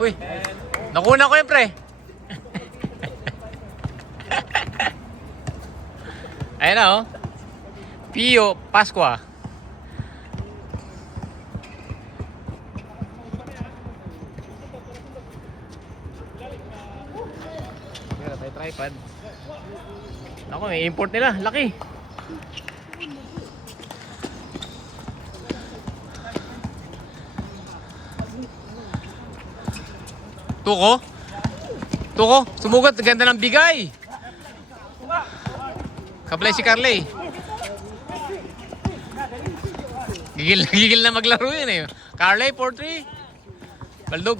Uy, nakuna ko yun, pre. Ayan na, oh. Pio Pascua. Meron tayo tripod. Ako, may import nila. Laki. Tuko? Tuko? Sumugat. Ganda ng bigay. Kablay si Carly. Gigil na maglaro yun eh. Carly, 4-3. Baldog.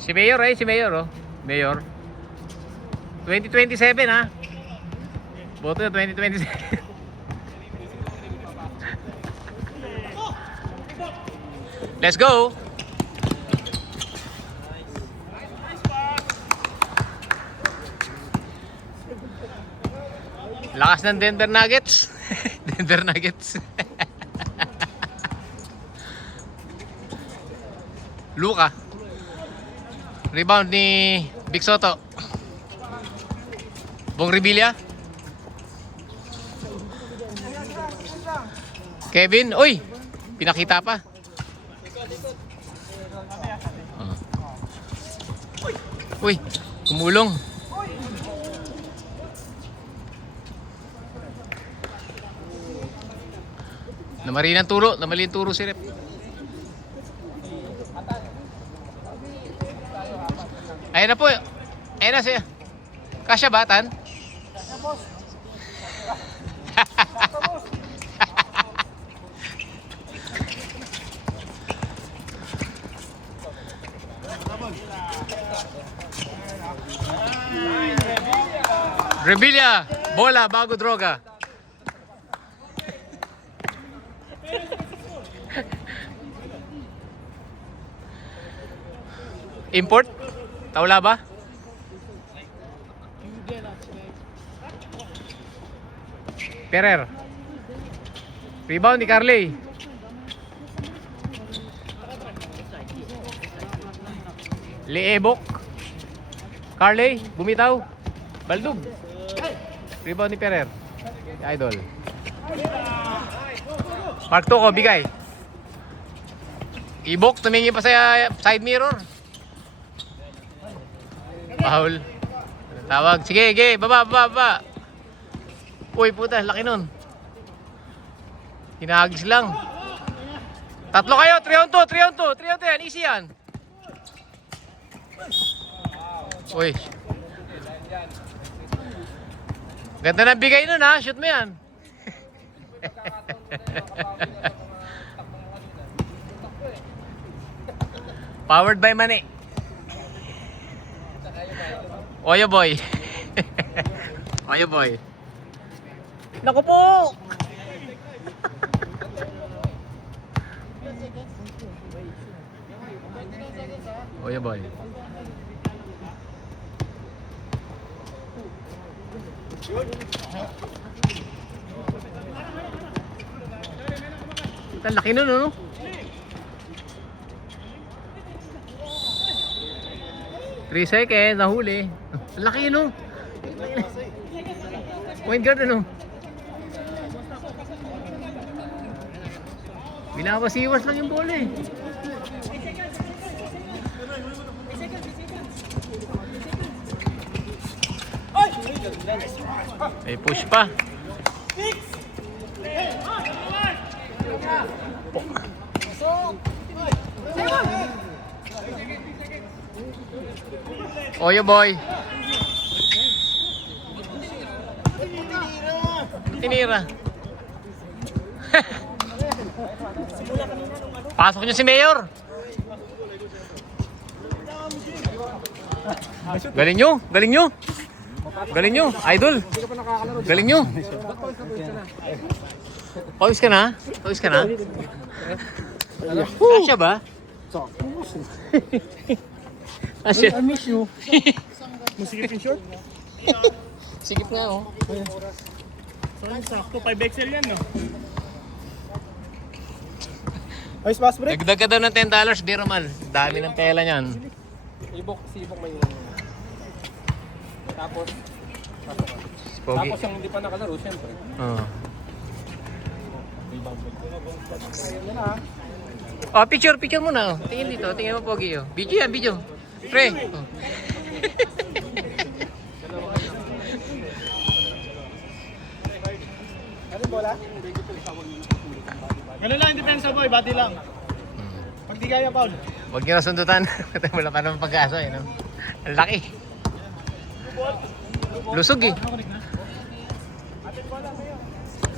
Si Mayor eh, si Mayor oh. Mayor. 2027 ha. Boto na 2027. Let's go. Lakas ng Denver Nuggets. Denver Nuggets. Luka. Rebound ni Big Soto. Bong Revilla. Kevin, uy, pinakita pa. Uy, kumulong. Namali ng turo, namali ng turo si Rep. Ayun na po. Ayun na siya. Kasya ba, Tan? Revilla, bola bago droga. Import? Taula ba? Perer. Rebound ni Carly. Leebok. Carly, bumitaw. Baldug. Rebound ni Perer. Idol. Mark Tuko, bigay. Ibok, tumingin pa sa side mirror. Paul. Tawag. Sige, sige. Baba. Uy, puta. Laki nun. Hinahagis lang. Tatlo kayo. 3 on 2. 3 on 2 yan. Easy yan. Uy. Ganda na bigay nun ha. Shoot mo yan. Powered by Mani. Oyo boy. Oyo boy. Naku po. Oyo boy. Ang laki nun, no? Three seconds, nahuli. Ang laki, no? Point guard, ano? Binabasiwas lang yung bola, eh. Ay, push pa. Oyo boy. Tinira. Pasok niyo si Mayor. Galing nyo, galing nyo. Galing nyo, idol. Galing nyo. Pawis ka na? Pawis ka na? Kasya ba? Kasya. I miss you. Masigit yung short? Sigip nga, oh. Sakto, 5XL yan, no? Ayos fast break. Dagdag ka daw ng $10, di Romal. Dami ng pela niyan. Sibok may tapos Pogi. tapos yung hindi pa nakalaro, syempre. Oo. Oh, picture muna. Oh. Tingin dito, tingin mo Pogi. Oh. Video yan, video. Pre. Oh. Ano bola? Ganun lang, depensa boy, body lang. Pag di kaya, Paul. Huwag niyo na sundutan. Wala pa naman pag-asa eh. No? Ang laki. Lusog eh.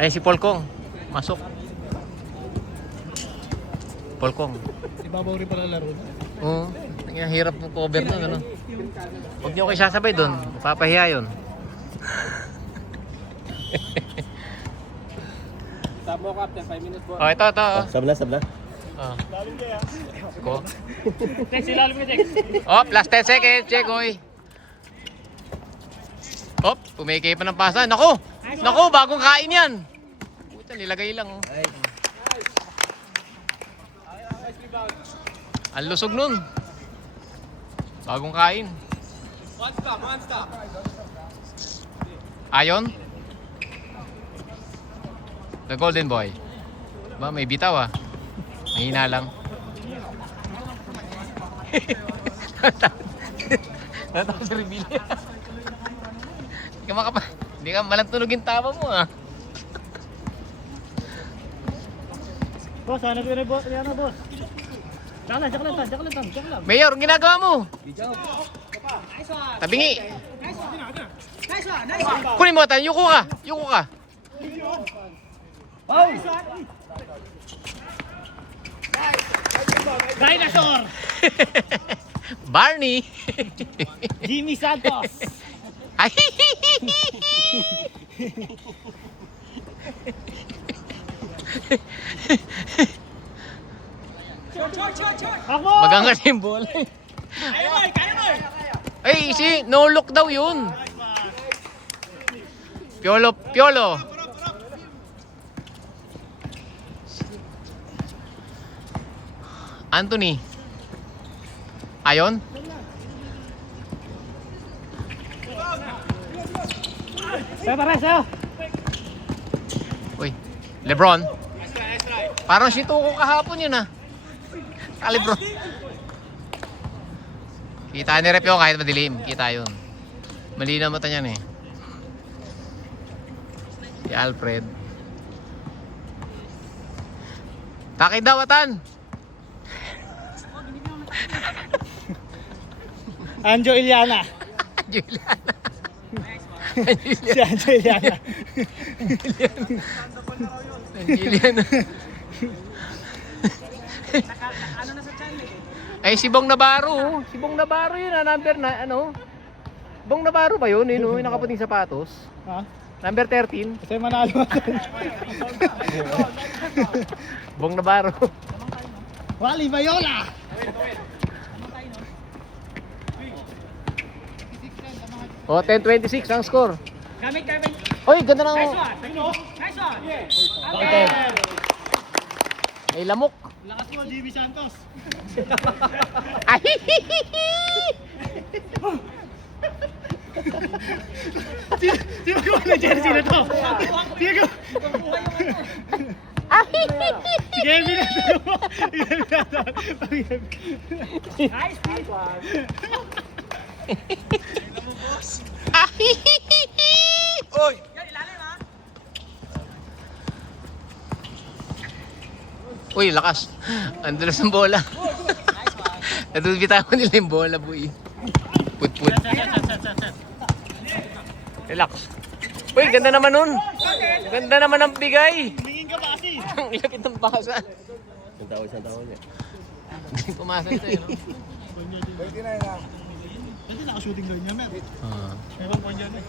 Ayun si Polkong. Masok. Polkong. Si Babaw rin pala laro. Oo. Ang hirap ng cover nun. Ano? Huwag niyo kayo sasabay doon. Papahiya yun. Stop mo, Captain. 5 minutes po. Oh, ito. Oh. Sabla. Oh. Lalim kaya. Ko. Tex, ilalim ka, Tex. Oh, plus 10 seconds. Check, oy. Hop, pumikay pa ng pasa. Naku! Naku, bagong kain yan. Puta, nilagay lang. Oh. Ang lusog nun. Bagong kain. One stop. Ayon? The Golden Boy. Ba, may bitaw ah. Mahina lang. Natawa si Rebilla. Hindi ka malang tunugin tama mo ah. Boss, hanap yun boss. Yan na, boss. Diyak lang. Mayor, ang ginagawa mo? Tabingi. Kunin mo tayo, yuko ka. Dinosaur! Barney. Jimmy Santos! Ay. Ako! Magangal yung bola. Kaya mo! Ay, no look daw yun. Piolo. Anthony. Ayon? Sa'yo. Uy, Lebron. Parang si Tuko kahapon yun ah. Lebron. Kita ni Rep yun kahit madilim. Kita yun. Malinaw mata niyan eh. Si Alfred. Takay dawatan. Anjo Iliana. Juliana. Si Anjo Iliana. Juliana. Ay, si Bong Navarro. Si Bong Navarro yun ah. Number na, ano? Bong Navarro ba yun? Yun, yung nakaputing sapatos. Ha? Number 13. Kasi manalo. Bong Navarro. Wally Bayola! O, 10-26 ang score. Gamit. Oy, ganda ng... Nice one! Bakit? Ay, lamok. Lakas mo, Jimmy Santos. Ay! Sino ko na jersey na to? Sino ko? Si Kevin na to. Nice one! Oy! Uy, lakas. Ang dulas ng bola. Natutubita ko nila yung bola, boy. Put. Relax. Uy, ganda naman nun. Ganda naman ang bigay. Tumingin ka ba kasi? Ang lapit ng basa. Isang tao niya. Hindi pumasa sa'yo, no? Pwede naka-shooting gawin niya, Mer. May 1 point yan eh.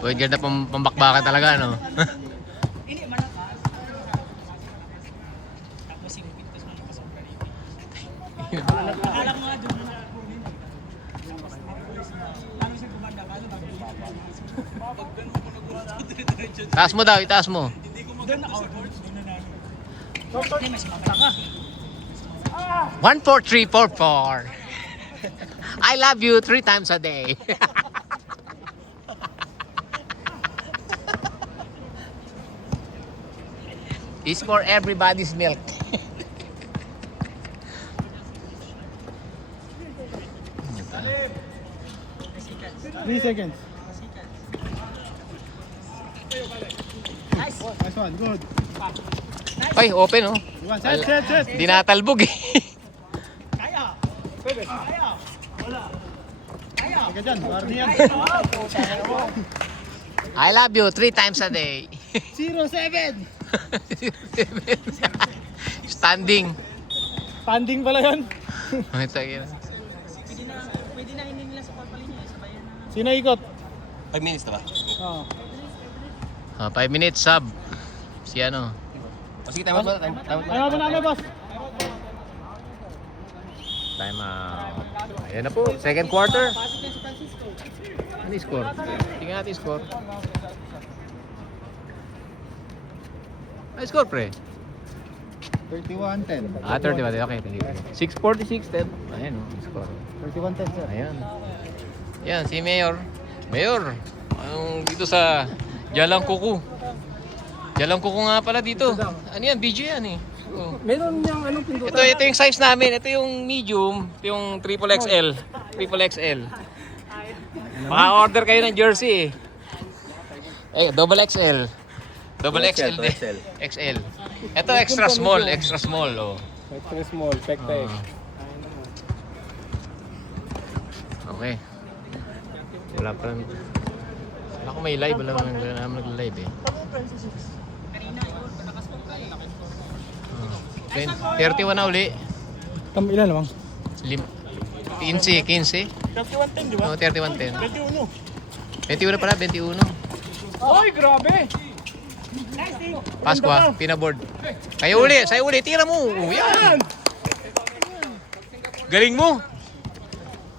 Pwede ganda pambakbakan talaga, no? Taas mo daw, itaas mo. 1, 4, 3, 4, 4. I love you 3 times a day. It's for everybody's milk. 3 seconds. Nice one, good. Ay, open oh. One, set. Hindi natalbog eh. Teka dyan, warning yan. I love you 3 times a day. 0-7. Standing. Panding pala yun. Ang sige na. Pwede na hindi nila sa pagpalinya, sabayan na. Sino ikot? 5 minutes na ba? Oo. 5 minutes sub. Si ano? O sige, time out muna. Time out Ano ba namin, boss? Time out. Ayan na po. Second quarter. Ano yung score? Tingnan natin yung score. Ano yung score, pre? 31-10. 31. Okay, thank you. 6:46, 10. Ayan, yung score. 31-10, sir. Ayan. Ayan, si Mayor. Mayor, dito sa Jalang Kuku. Jalang Kuku nga pala dito. Ano yan? BJ yan eh. Oh. Meron niyang anong pindutan. Ito yung size namin. Ito yung medium. Ito yung triple XL. Triple XL. Maka-order kayo ng jersey eh. Double XL. Double XL din. XL. XL. Ito extra small. Extra small. Oh. Extra small, pektek. Okay. Wala pa rin. Wala ko may live. Wala naman nag-live eh. 31 na uli. Ilan naman? 15. 31-10, di No, 31-10. 21. 21 pala, 21. Ay, grabe! Pasqua, pinaboard. Kayo uli, sa'yo uli, tira mo. Yan. Galing mo.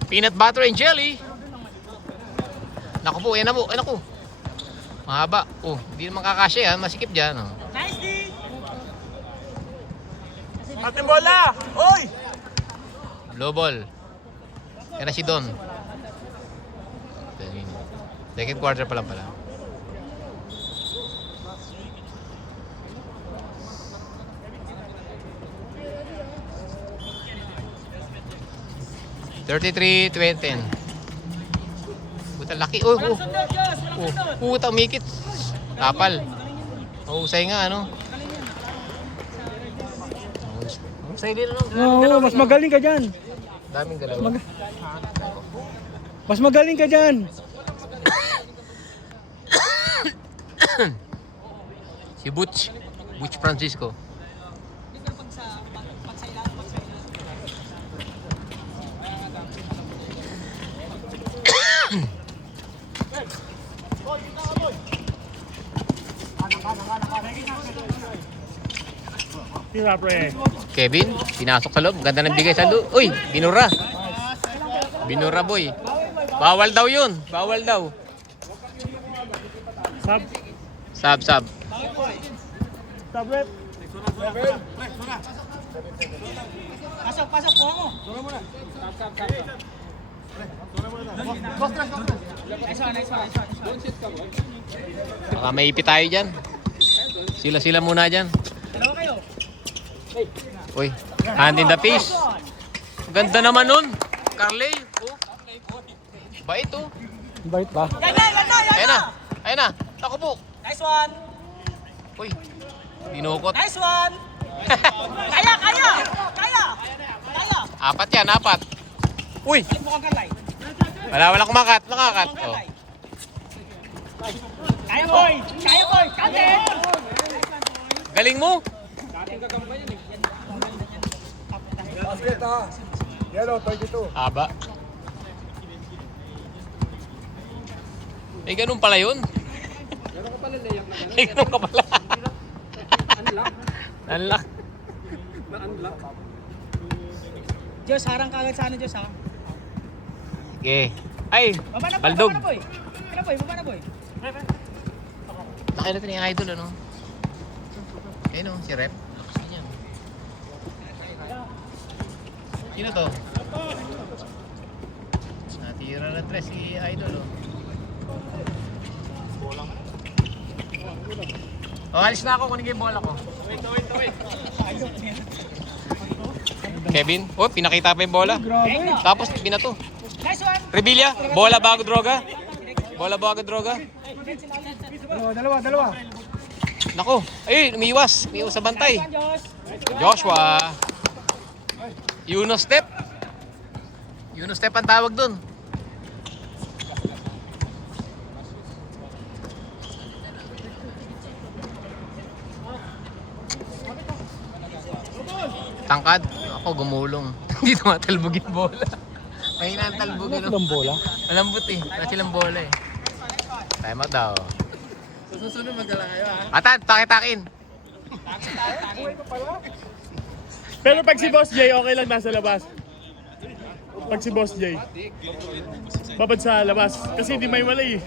Peanut butter and jelly. Naku po, yan na po. Ay, naku. Mahaba. Oh, hindi naman kakasya yan. Masikip dyan. Oh. Nice, D! Ating bola! Oy! Blue ball. Yan na si Don. Second quarter pa lang pala. $33-20. Puta, laki. Oh, oh. Puta, umikit. Kapal. Mahusay nga, ano? Mahusay din, ano? Oo, mas magaling ka dyan. Daming dalawa. Mas magaling ka dyan. Si Butch. Butch Francisco. Tira, pre. Kevin, pinasok sa loob. Ganda ng bigay sa loob. Uy, binura. Binura, boy. Bawal daw yun. Bawal daw. Sub. Sab. Tablet. Pasok, kuha mo. Nice one. Baka may ipi tayo dyan. Sila muna dyan. Dalawa kayo. Uy, hand in the face. Ganda naman nun. Carley. Oh. Bait oh. Bait ba? Ayan na. Ako po. Nice one. Uy, dinukot. Nice one. Kaya. Apat yan. Uy, Ay, mukhang kalay. wala kumakat. Nakakat. Oh. Kaya, boy. Kapit. Galing mo. Haba. Eh, ganun pala yun. Ganun ka pala. Unlock. Diyos, harang kagad sa ano, Diyos, ha? Okay. Ay, Baba na, boy. baldog. Baba na, boy. Laki natin yung idol, ano? Ayun o, si Rep. Lakas niya. Sino to? Natira na tres si Idol, oh. Oh, alis na ako. Kunin ko yung bola ko. Wait. Kevin, oh, pinakita pa yung bola. Tapos, binato. Nice one! Revilla, bola bago droga. Bola bago droga. Dalawa. Nako, ay, umiwas. Umiwas sa bantay. Diyos! Joshua. Yuno step. Yuno step ang tawag dun. Tangkad. Ako gumulong. Hindi tumatalbog yung bola. Mahina ang talbog. Ano? bola? Malambot eh. Wala silang bola eh. Time out daw. Susunod magdala kayo ha. Atan, takitakin. Pero pag si Boss J, okay lang nasa labas. Pag si Boss J. Babad sa labas. Kasi hindi may malay eh.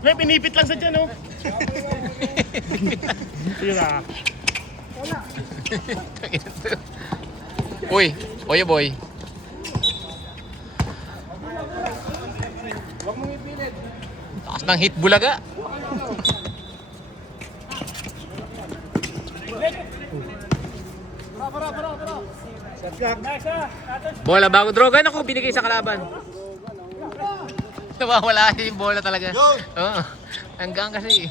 May pinipit lang sa dyan, oh. Tira. Uy, oye boy. Takas ng hit bulaga. Bola bago droga. Naku, binigay sa kalaban. Nawawala yung bola talaga. Oo. Hanggang kasi.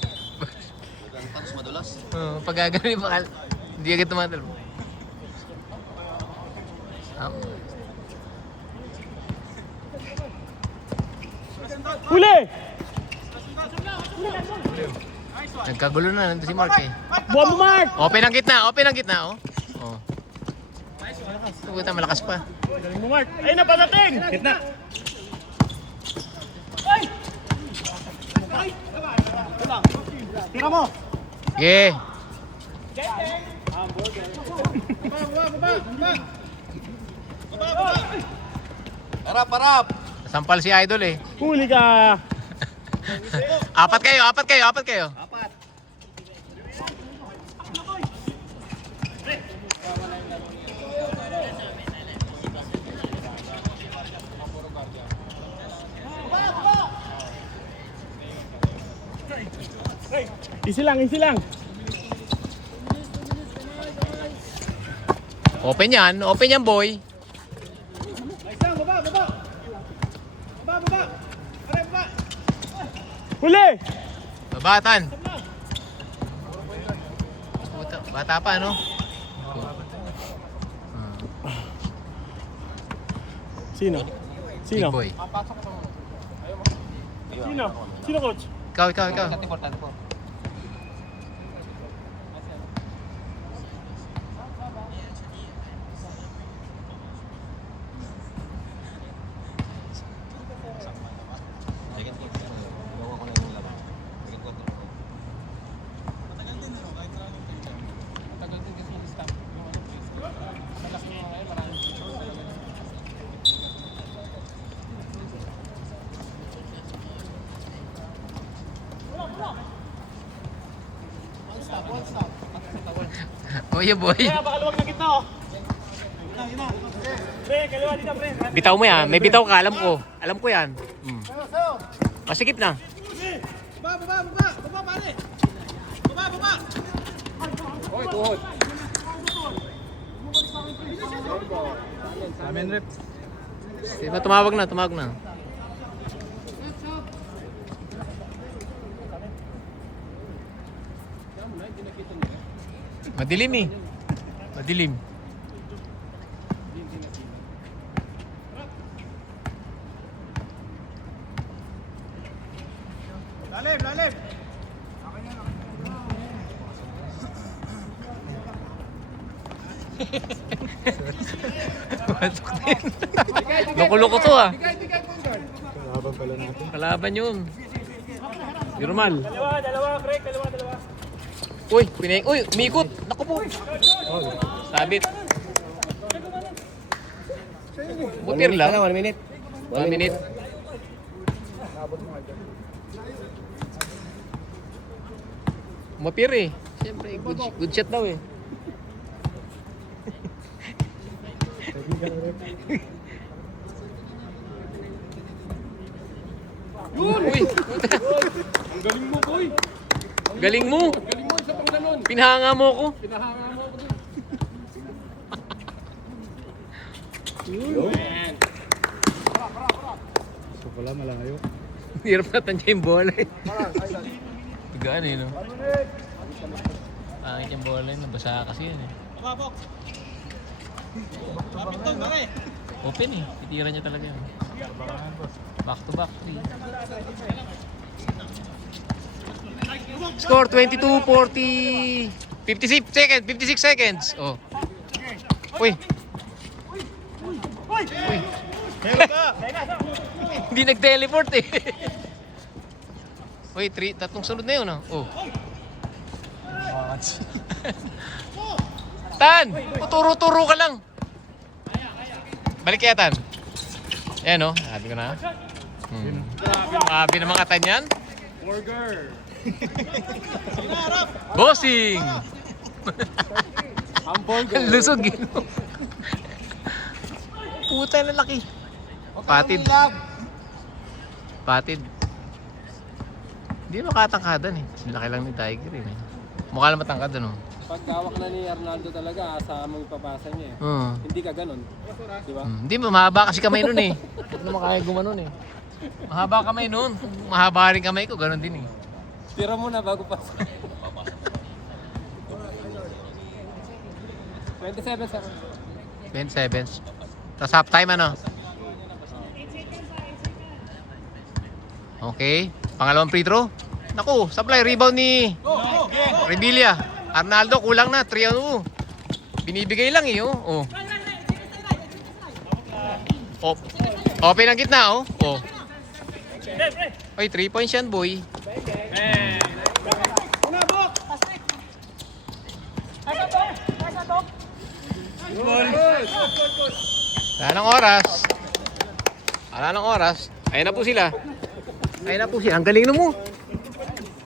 Tapos madulas. Oo, pag gagawin yung bakal, hindi agad tumatalbo. Huli! Nagkagulo na, nandun si Mark eh. Buwan mo, Mark! Open ang gitna, oh. Oh. Puta, malakas pa. Galing mo, Mark. Ay, napadating! Gitna. Tira mo! Yeah. Harap! Sampal si Idol eh. Huli ka! Apat kayo. Easy lang. Open yan boy. Huli! Babatan. Puta, bata pa no? Sino? Big boy. Sino, coach? Ikaw. Importante po. Oye boy. Kaya baka luwag na gitna, oh. Pre, kaliwa dito, pre. Bitaw mo yan. May bitaw ka, alam ko. Alam ko yan. Masikip na. Baba, pare! Baba! Oy, tuhod. Diba, tumawag na. Madilim eh. Lalim! Loko-loko to ah. Kalaban pala natin. Kalaban yun. Normal. Dalawa, pre. Dalawa. Uy, umikot. Naku po. Sabit. Butir lang. 1 minute. 1 minute. Umapir eh. Siyempre, good shot daw eh. Uy! Ang galing mo, boy. Galing mo! Galing mo, isa pang ganon. Pinahanga mo ko. Pinahanga mo ako dun. So pala malayo. Hirap na tansya yung bola eh. Tigaan eh, no? Pangit yung bola yun. Nabasa kasi yun eh. Babok. Lapit to, pare. Open eh. Titira niya talaga yun. Back to back. Score 22-40. 56 seconds. 56 seconds. Oh. Uy. Uy. Hindi nag-teleport eh. Uy, tatlong sunod na yun. Oh. Tan! Turo-turo ka lang. Balik kaya, Tan. Ayan o. Sabi ko na. Grabe naman ka, Tan yan. Burger. Bossing! Hamburger. Lusog yun. Puta na laki. Patid. Patid. Hindi makatangkadan eh. Laki lang ni Tiger eh. Mukha lang matangkadan oh. Pag hawak na ni Arnaldo talaga, asahan mo ipapasa niya eh. Hindi ka ganun. Di ba? Hindi, mahaba kasi kamay nun eh. Hindi naman kaya gumanon eh. Mahaba kamay nun. Mahaba rin kamay ko, ganun din eh. Tira mo na bago pasa. 27 seconds. 27. Tapos half time ano? Okay. Pangalawang free throw. Naku, supply rebound ni Revilla. Arnaldo kulang na 3-0. Binibigay lang eh oh. Oh. Open ang gitna oh. Oh. Oy, 3 points yan boy. Wala ng oras. Wala ng oras. Ayun na po sila. Ayun na po sila. Ang galing na mo.